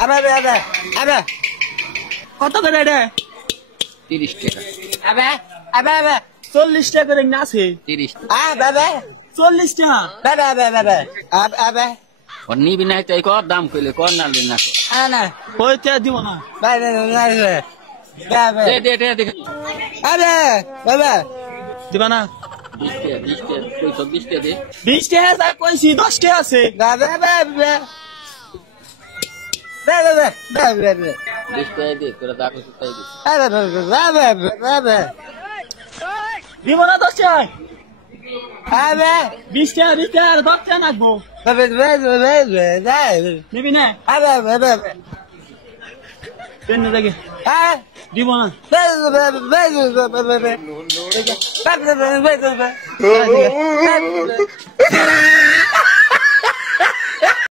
আবে আবে আবে কত করে এটা 30 টাকা। আবে আবে আবে 40 টাকা করে না আছে 30 আবে আবে 40 টাকা আবে আবে আবে আবে আবে ওর নিবি না তাই কর দাম কইলে কর না না কর। আনা কইতে দিব না বাইরে বাইরে আবে দে দে দে দে আবে আবে দিবা না 20 টাকা কই 20 টাকা দে 20 টাকা যা কইছি 10 টাকা আছে আবে আবে আবে আবে আবে আবে 20 টাকা দে তোরা যা কইছিস তাই দে। আবে আবে আবে দিব না 10 টাকা আবে 20 টাকা 10 টাকা নাকবো আবে আবে নিবি না আবে আবে পেন লাগে হ্যাঁ দিব না Bye.